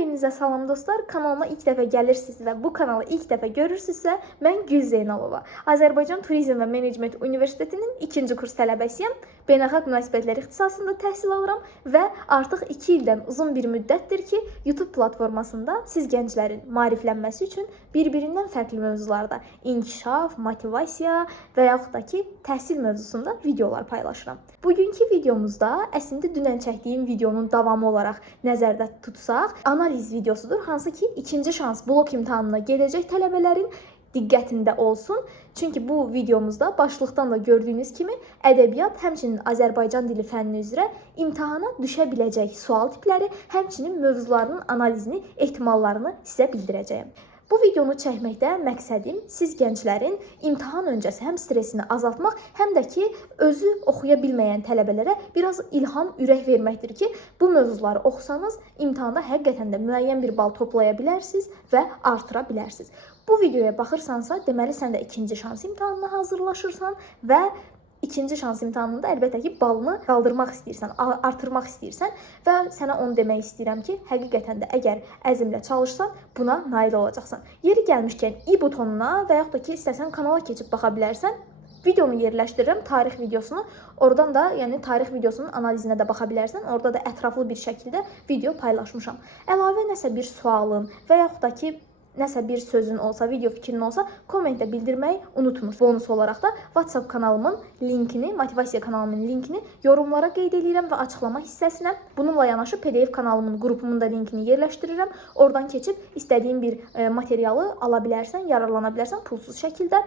birinizə salam dostlar. Kanalıma ilk dəfə gəlirsiniz və bu kanalı ilk dəfə görürsünüzsə, mən Gül Zeynalova. Azərbaycan Turizm və Menecment Universitetinin 2-ci kurs tələbəsiyəm. Beynəlxalq münasibətlər ixtisasında təhsil alıram və artıq 2 ildən uzun bir müddətdir ki, YouTube platformasında siz gənclərin maariflənməsi üçün bir-birindən fərqli mövzularda inkişaf, motivasiya və yaxud da ki, təhsil mövzusunda videolar paylaşıram. Bugünkü videomuzda əslində dünən çəkdiyim videonun davamı olaraq nəzərdə tutsaq, analiz videosudur, hansı ki, ikinci şans blok imtahanına gedəcək tələbələrin diqqətində olsun. Çünki bu videomuzda başlıqdan da gördüyünüz kimi ədəbiyyat, həmçinin Azərbaycan dili fənni üzrə imtahana düşə biləcək sual tipləri, həmçinin mövzularının analizini, ehtimallarını sizə bildirəcəyəm. Bu videonu çəkməkdə məqsədim siz gənclərin imtahan öncəsi həm stressini azaltmaq, həm də ki, özü oxuya bilməyən tələbələrə biraz ilham, ürək verməkdir ki, bu mövzuları oxusanız imtahanda həqiqətən də müəyyən bir bal toplaya bilərsiniz və artıra bilərsiniz. Bu videoya baxırsansa, deməli sən də ikinci şans imtahanına hazırlaşırsan və İkinci şans imtahanında əlbəttə ki, balını qaldırmaq istəyirsən, artırmaq istəyirsən və sənə onu demək istəyirəm ki, həqiqətən də əgər əzmlə çalışsan, buna nail olacaqsan. Yeri gəlmişkən i butonuna və yaxud da ki, istəsən kanala keçib baxa bilərsən. Videonu yerləşdirirəm, tarix videosunu. Oradan da, yəni tarix videosunun analizinə də baxa bilərsən. Orada da ətraflı bir şəkildə video paylaşmışam. Əlavə nəsə bir sualın və yaxud da ki, nəsə bir sözün olsa, video fikrin olsa, kommentdə bildirməyi unutmur. Bonus olaraq da WhatsApp kanalımın linkini, motivasiya kanalımın linkini yorumlara qeyd edirəm və açıqlama hissəsinə. Bununla yanaşı PDF kanalımın qrupumun da linkini yerləşdirirəm. Oradan keçib istədiyin bir materialı ala bilərsən, yararlana bilərsən pulsuz şəkildə.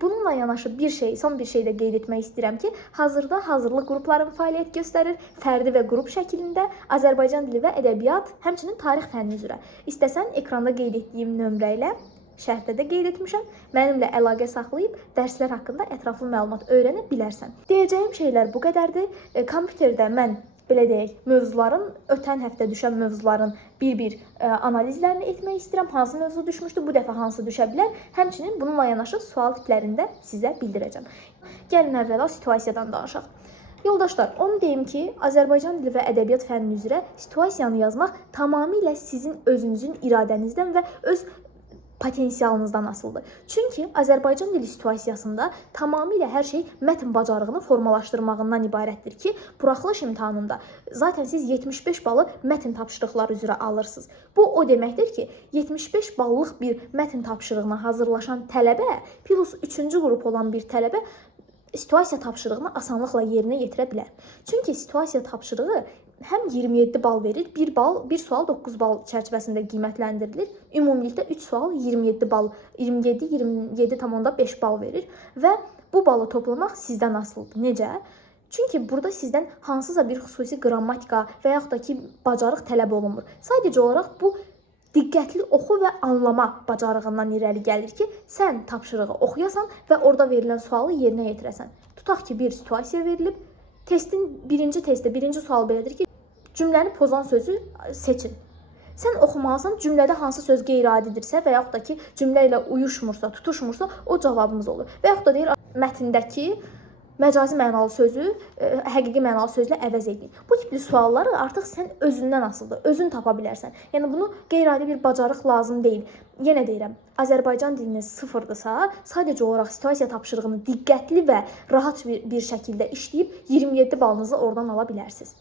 Bununla yanaşı son bir şey də qeyd etmək istəyirəm ki, hazırda hazırlıq qruplarım fəaliyyət göstərir. Fərdi və qrup şəklində Azərbaycan dili və ədəbiyyat, həmçinin tarix fənni üzrə. İstəsən ekranda qeyd etdiyim nömrə ilə, şərhdə də qeyd etmişəm, mənimlə əlaqə saxlayıb dərslər haqqında ətraflı məlumat öyrənə bilərsən. Deyəcəyim şeylər bu qədərdir. Kompüterdə mən belə deyək, mövzuların, ötən həftə düşən mövzuların bir-bir analizlərini etmək istəyirəm. Hansı mövzu düşmüşdü, bu dəfə hansı düşə bilər. Həmçinin bununla yanaşı sual tiplərini də sizə bildirəcəm. Gəlin əvvəla situasiyadan danışaq. Yoldaşlar, onu deyim ki, Azərbaycan dili və ədəbiyyat fənni üzrə situasiyanı yazmaq tamamilə sizin özünüzün iradənizdən və öz potensialınızdan asılıdır. Çünki Azərbaycan dili situasiyasında tamamilə hər şey mətn bacarığını formalaşdırmağından ibarətdir ki, buraxılış imtahanında zaten siz 75 balı mətn tapşırıqları üzrə alırsınız. Bu o deməkdir ki, 75 ballıq bir mətn tapşırığına hazırlaşan tələbə, plus 3-cü qrup olan bir tələbə situasiya tapşırığını asanlıqla yerinə yetirə bilər. Çünki situasiya tapşırığı həm 27 bal verir, bir sual 9 bal çərçivəsində qiymətləndirilir. Ümumilikdə 3 sual 27 bal, 27,5 bal verir və bu balı toplamaq sizdən asılıdır. Necə? Çünki burada sizdən hansısa bir xüsusi qrammatika və yaxud da ki, bacarıq tələb olunmur. Sadəcə olaraq bu diqqətli oxu və anlama bacarığından irəli gəlir ki, sən tapşırığı oxuyasan və orada verilən sualı yerinə yetirəsən. Tutaq ki, bir situasiya verilib, birinci sual belədir ki, cümləni pozan sözü seçin. Sən oxumalısan, cümlədə hansı söz qeyri-adidirsə və yaxud da ki, cümlə ilə uyuşmursa, tutuşmursa, o cavabımız olur. Və yaxud da deyir, mətndəki məcazi mənalı sözü həqiqi mənalı sözlə əvəz edin. Bu tipli sualları artıq sən özündən asılıdır, özün tapa bilərsən. Yəni, bunu qeyri-adi bir bacarıq lazım deyil. Yenə deyirəm, Azərbaycan diliniz sıfırdırsa, sadəcə olaraq situasiya tapşırığını diqqətli və rahat bir şəkildə işləyib 27 balınızı oradan ala bilərsiniz.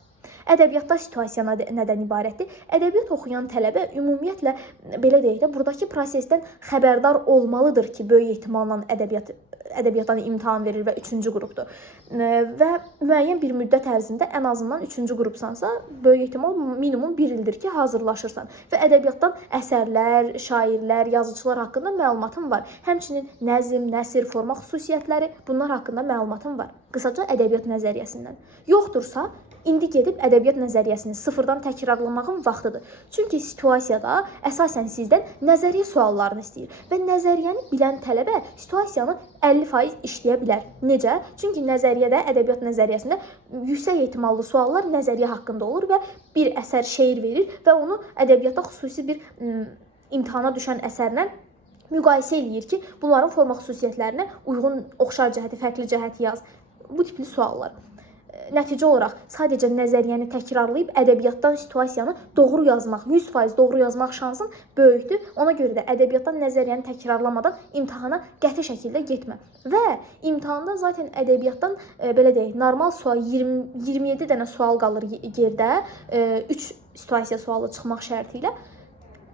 Ədəbiyyatda situasiya nədən ibarətdir? Ədəbiyyat oxuyan tələbə ümumiyyətlə, belə deyək də, buradakı prosesdən xəbərdar olmalıdır ki, böyük ehtimalla ədəbiyyatdan imtahan verir və 3-cü qrupdur. Və müəyyən bir müddət ərzində ən azından 3-cü qrupsansa, böyük ehtimal minimum 1 ildir ki, hazırlaşırsan. Və ədəbiyyatdan əsərlər, şairlər, yazıçılar haqqında məlumatın var. Həmçinin nəzm, nəsr, forma xüsusiyyətləri, bunlar haqqında məlumatın var. Qısaca ədəbiyyat nəzəriyyəsindən. Yoxdursa, İndi gedib ədəbiyyat nəzəriyyəsini sıfırdan təkrarlamağın vaxtıdır. Çünki situasiyada əsasən sizdən nəzəriyyə suallarını istəyir və nəzəriyyəni bilən tələbə situasiyanı 50% işləyə bilər. Necə? Çünki nəzəriyyədə, ədəbiyyat nəzəriyyəsində yüksək ehtimallı suallar nəzəriyyə haqqında olur və bir əsər şeir verir və onu ədəbiyyatda xüsusi bir imtahana düşən əsərlə müqayisə eləyir ki, bunların forma xüsusiyyətlərinə uyğun oxşar cəhəti, fərqli cəhəti yaz. Bu tipli suallar. nəticə olaraq sadəcə nəzəriyyəni təkrarlayıb ədəbiyyatdan situasiyanı doğru yazmaq, 100% doğru yazmaq şansın böyükdür. Ona görə də ədəbiyyatdan nəzəriyyəni təkrarlamadan imtahana qəti şəkildə getmə. Və imtahanda zaten ədəbiyyatdan belə deyək, normal sual 27 dənə sual qalır yerdə, 3 situasiya sualı çıxmaq şərti ilə.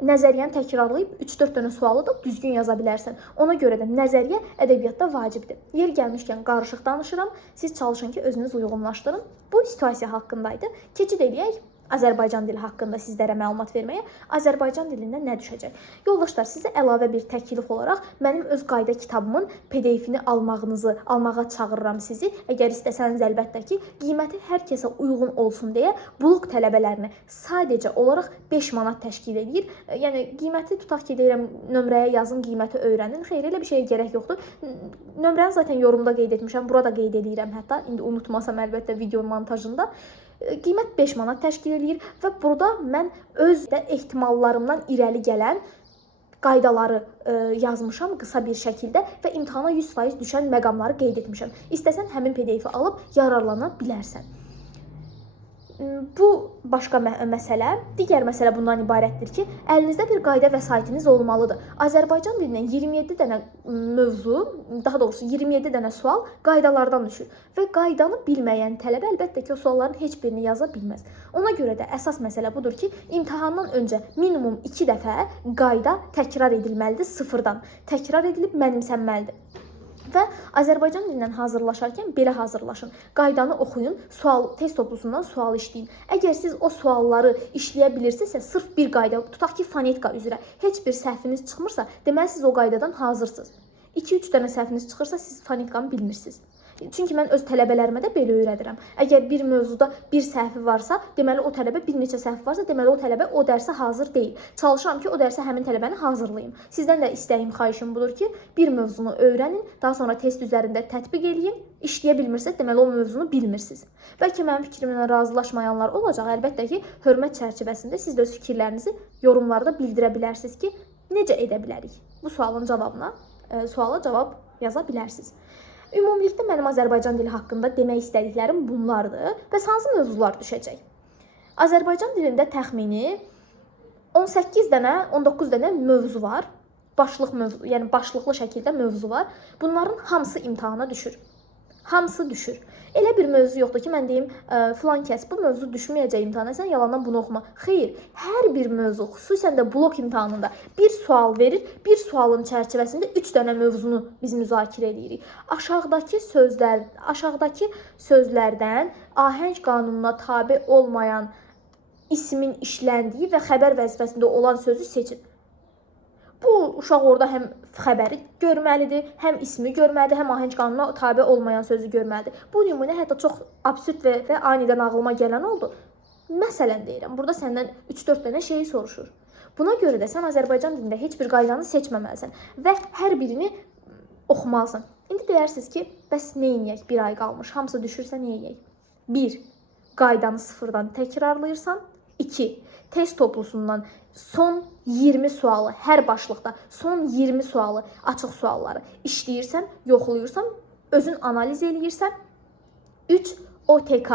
Nəzəriyyəni təkrarlayıb 3-4 dənə sualı da düzgün yaza bilərsən. Ona görə də nəzəriyyə ədəbiyyatda vacibdir. Yer gəlmişkən qarışıq danışıram. Siz çalışın ki, özünüz uyğunlaşdırın. Bu situasiya haqqındaydı. Keçid eləyək Azərbaycan dili haqqında sizlərə məlumat verməyə. Azərbaycan dilindən nə düşəcək? Yoldaşlar, sizə əlavə bir təklif olaraq mənim öz qayda kitabımın PDF-ini almağa çağırıram sizi. Əgər istəsəniz əlbəttə ki, qiyməti hər kəsə uyğun olsun deyə blok tələbələrini sadəcə olaraq 5 manat təşkil edir. Yəni qiyməti tutaq ki, deyirəm, nömrəyə yazın, qiyməti öyrənin. Xeyr, elə bir şeyə gərək yoxdur. Nömrəni zaten yorumda qeyd etmişəm, burada qeyd edirəm hətta. İndi unutmasam əlbəttə video montajında. Qiymət 5 manat təşkil edir və burada mən öz ehtimallarımdan irəli gələn qaydaları yazmışam qısa bir şəkildə və imtahana 100% düşən məqamları qeyd etmişəm. İstəsən həmin PDF-i alıb yararlana bilərsən. Bu başqa məsələ. Digər məsələ bundan ibarətdir ki, əlinizdə bir qayda vəsaitiniz olmalıdır. Azərbaycan dilindən 27 dənə mövzu, daha doğrusu 27 dənə sual qaydalardan düşür. Və qaydanı bilməyən tələbə əlbəttə ki, o sualların heç birini yaza bilməz. Ona görə də əsas məsələ budur ki, imtahandan öncə minimum 2 dəfə qayda təkrar edilməlidir sıfırdan. Təkrar edilib mənimsənməlidir. Və Azərbaycan dilindən hazırlaşarkən belə hazırlaşın. Qaydanı oxuyun, test toplusundan sual işləyin. Əgər siz o sualları işləyə bilirsinizsə, sırf bir qayda, tutaq ki, fonetika üzrə heç bir səhviniz çıxmırsa, deməli siz o qaydadan hazırsınız. 2-3 dənə səhviniz çıxırsa, siz fonetikanı bilmirsiniz. Çünki mən öz tələbələrimə də belə öyrədirəm. Əgər bir mövzuda bir səhvi varsa, deməli o tələbə bir neçə səhv varsa, deməli o tələbə o dərsə hazır deyil. Çalışıram ki, o dərsə həmin tələbəni hazırlayım. Sizdən də istəyim, xahişim budur ki, bir mövzunu öyrənin, daha sonra test üzərində tətbiq eləyin. İşləyə bilmirsiniz, deməli o mövzunu bilmirsiniz. Bəlkə mənim fikrimlə razılaşmayanlar olacaq. Əlbəttə ki, hörmət çərçivəsində siz də öz fikirlərinizi yorumlarda bildirə bilərsiniz ki, necə edə bilərik? Bu sualın cavabına suala cavab yaza bilərsiniz. Ümumilikdə mənim Azərbaycan dili haqqında demək istədiklərim bunlardır. Bəs hansı mövzular düşəcək? Azərbaycan dilində təxmini 18 dənə, 19 dənə mövzu var. Yəni başlıqlı şəkildə mövzu var. Bunların hamısı imtahana düşür. Hamısı düşür. Elə bir mövzu yoxdur ki, mən deyim, filan kəs bu mövzu düşməyəcək imtahana, sən yalandan bunu oxuma. Xeyr, hər bir mövzu, xüsusən də blok imtahanında bir sual verir, bir sualın çərçivəsində 3 dənə mövzunu biz müzakirə edirik. Aşağıdakı sözlərdən ahəng qanununa tabe olmayan ismin işləndiyi və xəbər vəzifəsində olan sözü seçin. Bu uşaq orada həm xəbəri görməlidir, həm ismi görməlidir, həm ahəng qanununa tabe olmayan sözü görməlidir. Bu nümunə hətta çox absurd və anidən ağlıma gələn oldu. Məsələn deyirəm, burada səndən 3-4 dənə şeyi soruşur. Buna görə də sən Azərbaycan dilində heç bir qaydanı seçməməlisən və hər birini oxumalısan. İndi deyirsiniz ki, bəs nə edək? Bir ay qalmış, hamısı düşürsə nə edək? 1. Qaydanı sıfırdan təkrarlayırsan. 2. Test toplusundan son 20 sualı, hər başlıqda son 20 sualı, açıq sualları işləyirsən, yoxlayırsan, özün analiz eləyirsən. 3. OTK,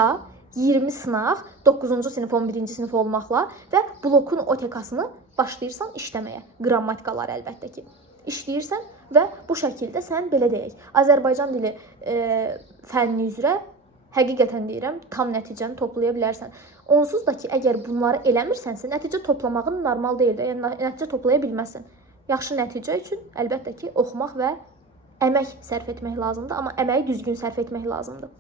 20 sınaq, 9-cu sinif, 11-ci sinif olmaqla və blokun OTK-sını başlayırsan işləməyə. Qrammatikalar əlbəttə ki. İşləyirsən və bu şəkildə sən belə deyək, Azərbaycan dili fənni üzrə həqiqətən deyirəm, tam nəticəni toplaya bilərsən. Onsuz da ki, əgər bunları eləmirsənsə, nəticə toplamağın normal deyil. Yəni, nəticə toplaya bilməzsən. Yaxşı nəticə üçün əlbəttə ki, oxumaq və əmək sərf etmək lazımdır, amma əməyi düzgün sərf etmək lazımdır.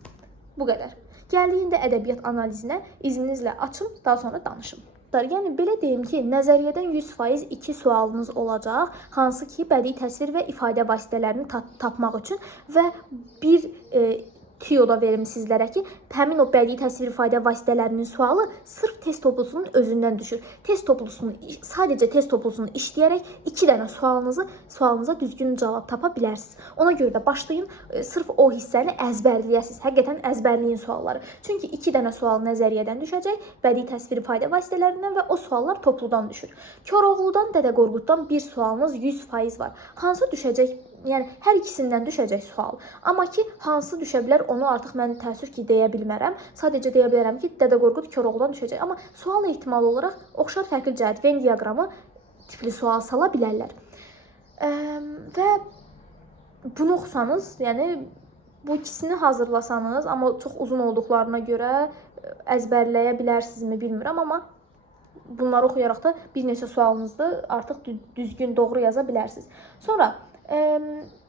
Bu qədər. Gəldik indi ədəbiyyat analizinə, izninizlə açım, daha sonra danışım. Yəni, belə deyim ki, nəzəriyyədən 100% 2 sualınız olacaq, hansı ki, bədii təsvir və ifadə vasitələrini tapmaq üçün və bir tiyoda verim sizlərə ki, həmin o bədii təsvir ifadə vasitələrinin sualı sırf test toplusunun özündən düşür. Sadəcə test toplusunu işləyərək 2 dənə sualınıza düzgün cavab tapa bilərsiniz. Ona görə də başlayın, sırf o hissəni əzbərləyəsiniz. Həqiqətən əzbərləyin sualları. Çünki 2 dənə sual nəzəriyyədən düşəcək, bədii təsvir ifadə vasitələrindən və o suallar topludan düşür. Koroğludan, Dədə Qorquddan bir sualınız 100% var. Hansı düşəcək Yəni hər ikisindən düşəcək sual. Amma ki, hansı düşə bilər, onu artıq mən təəssüf ki, deyə bilmərəm. Sadəcə deyə bilərəm ki, Dədə Qorqud Koroğludan düşəcək. Amma sual ehtimalı olaraq oxşar fərqli cəhət Venn diaqramı tipli sual sala bilərlər. Və bunu oxusanız, yəni bu ikisini hazırlasanız, amma çox uzun olduqlarına görə əzbərləyə bilərsinizmi bilmirəm, amma bunları oxuyaraq da bir neçə sualınızda artıq düzgün, doğru yaza bilərsiniz. Sonra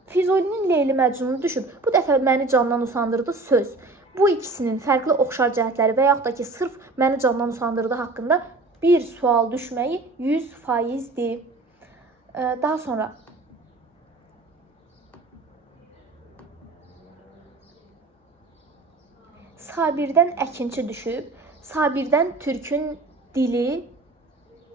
Füzulinin Leyli Məcnunu düşüb. Bu dəfə məni candan usandırdı söz. Bu ikisinin fərqli oxşar cəhətləri və yaxud da ki, sırf məni candan usandırdı haqqında bir sual düşməyi 100%dir. Daha sonra Sabirdən əkinçi düşüb. Sabirdən Türkün dili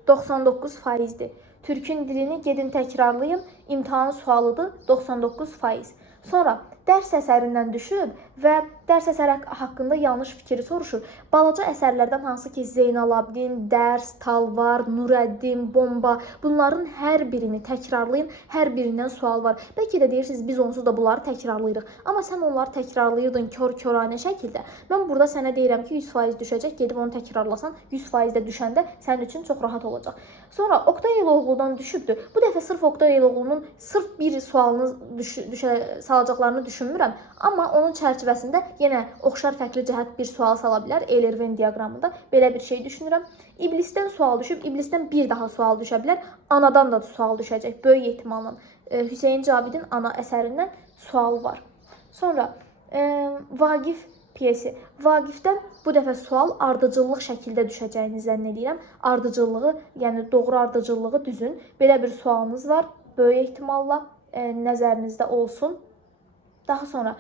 99%dir. Türkün dilini gedin təkrarlayın. İmtahan sualıdır 99%. Sonra dərs əsərindən düşüb və dərs əsəri haqqında yanlış fikri soruşur. Balaca əsərlərdən hansı ki Zeynalabdin, Dərs, Talvar, Nurəddin, Bomba, bunların hər birini təkrarlayın. Hər birindən sual var. Bəlkə də deyirsiniz biz onsuz da bunları təkrarlayırıq. Amma sən onları təkrarlayırdın kör-köranə şəkildə. Mən burada sənə deyirəm ki 100% düşəcək. Gedib onu təkrarlasan 100% də düşəndə sənin üçün çox rahat olacaq. Sonra Oqtay Eloğludan düşübdür. Bu dəfə sırf Oqtay Eloğlunun sırf bir sualını salacaqlarını düşünmürəm. Amma onun çərçivəsində yenə oxşar fərqli cəhət bir sual sala bilər. Euler-Venn diaqramında belə bir şey düşünürəm. İblisdən sual düşüb, İblisdən bir daha sual düşə bilər. Anadan da sual düşəcək böyük ehtimalla. Hüseyn Cavidin Ana əsərindən sual var. Sonra Vaqif piyesi. Vaqifdən bu dəfə sual ardıcıllıq şəkildə düşəcəyini zənn edirəm. Ardıcıllığı, yəni doğru ardıcıllığı düzün. Belə bir sualınız var. Böyük ehtimalla nəzərinizdə olsun. Daha sonra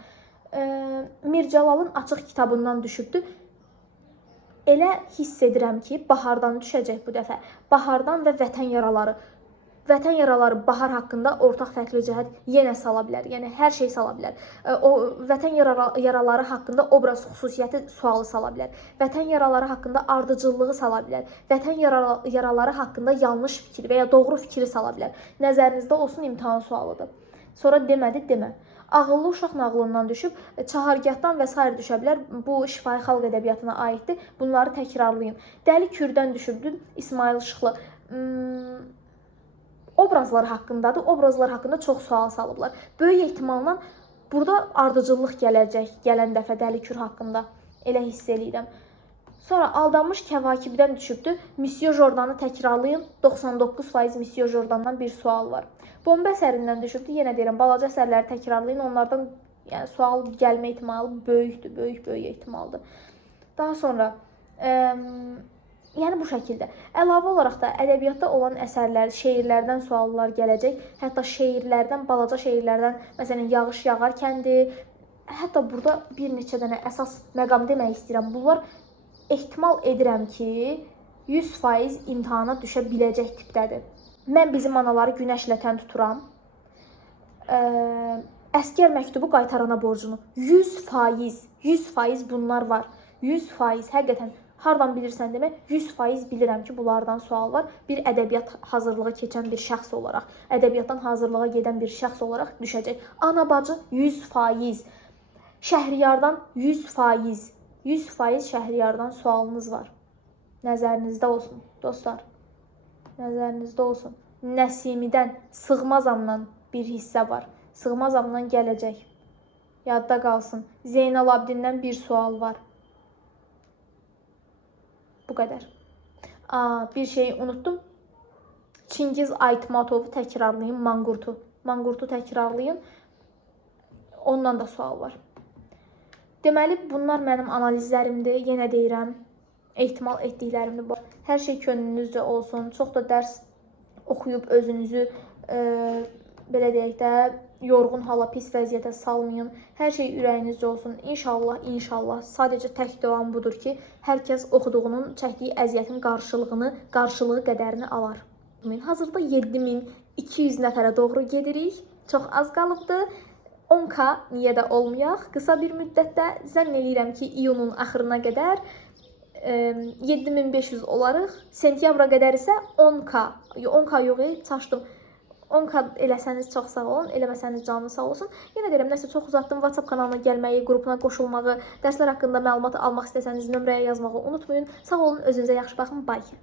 Mir Cəlalın Açıq kitabından düşübdür. Elə hiss edirəm ki, bahardan düşəcək bu dəfə. Bahardan və vətən yaraları. Vətən yaraları bahar haqqında ortaq fərqli cəhət yenə sala bilər. Yəni hər şey sala bilər. O vətən yaraları haqqında obraz xüsusiyyəti sualı sala bilər. Vətən yaraları haqqında ardıcıllığı sala bilər. Vətən yaraları haqqında yanlış fikir və ya doğru fikri sala bilər. Nəzərinizdə olsun imtahan sualıdır. Sonra demədi, demə. Ağıllı uşaq nağılından düşüb, Çahargahdan və s. düşə bilər. Bu şifahi xalq ədəbiyyatına aiddir. Bunları təkrarlayın. Dəli Kürdən düşübdür, İsmail Şıxlı. Obrazlar haqqındadır. Obrazlar haqqında çox sual salıblar. Böyük ehtimalla burada ardıcıllıq gələcək gələn dəfə Dəli Kür haqqında. Elə hiss eləyirəm. Sonra Aldanmış Kəvakibdən düşübdür. Monsieur Jordan'ı təkrarlayın. 99% Monsieur Jordan'dan bir sual var. Bomba əsərindən düşübdür. Yenə deyirəm, balaca əsərləri təkrarlayın. Onlardan yəni, sual gəlmə ehtimalı böyükdür. Böyük ehtimaldır. Daha sonra yəni bu şəkildə. Əlavə olaraq da ədəbiyyatda olan əsərlər, şeirlərdən suallar gələcək. Hətta şeirlərdən, balaca şeirlərdən, məsələn, Yağış Yağarkəndi. Hətta burada bir neçə dənə əsas məqam demək istəyirəm. Bunlar ehtimal edirəm ki, 100% imtahana düşə biləcək tipdədir. Mən bizim anaları günəşlə tən tuturam. Əskər məktubu qaytarana borcunu. 100% bunlar var. 100% həqiqətən. Hardan bilirsən demək, 100% bilirəm ki, bunlardan sual var. Bir ədəbiyyat hazırlığı keçən bir şəxs olaraq, ədəbiyyatdan hazırlığa gedən bir şəxs olaraq düşəcək. Ana bacı 100%. Şəhriyardan 100%. 100% Şəhriyardan sualınız var. Nəzərinizdə olsun, dostlar. Nəzərinizdə olsun. Nəsimidən, Sığmazamdan bir hissə var. Sığmazamdan gələcək. Yadda qalsın. Zeynalabdindən bir sual var. Bu qədər. Bir şeyi unuttum. Çingiz Aytmatovu təkrarlayın, Manqurtu. Manqurtu təkrarlayın. Ondan da sual var. Deməli, bunlar mənim analizlərimdir. Yenə deyirəm, ehtimal etdiklərimdir. Hər şey könlünüzcə olsun. Çox da dərs oxuyub özünüzü, belə deyək də, yorğun hala, pis vəziyyətə salmayın. Hər şey ürəyinizcə olsun. İnşallah. Sadəcə tək duam budur ki, hər kəs oxuduğunun çəkdiyi əziyyətin qarşılığı qədərini alar. Hazırda 7200 nəfərə doğru gedirik. Çox az qalıbdır. 10K niyə də olmayaq? Qısa bir müddətdə zənn eləyirəm ki, iyunun axırına qədər 7500 olarıq. Sentyabra qədər isə 10K yox, çaşdım. 10K eləsəniz çox sağ olun, eləməsəniz canınız sağ olsun. Yenə deyirəm, nəsə çox uzatdım. WhatsApp kanalına gəlməyi, qrupuna qoşulmağı, dərslər haqqında məlumat almaq istəsəniz nömrəyə yazmağı unutmayın. Sağ olun, özünüzə yaxşı baxın. Bye.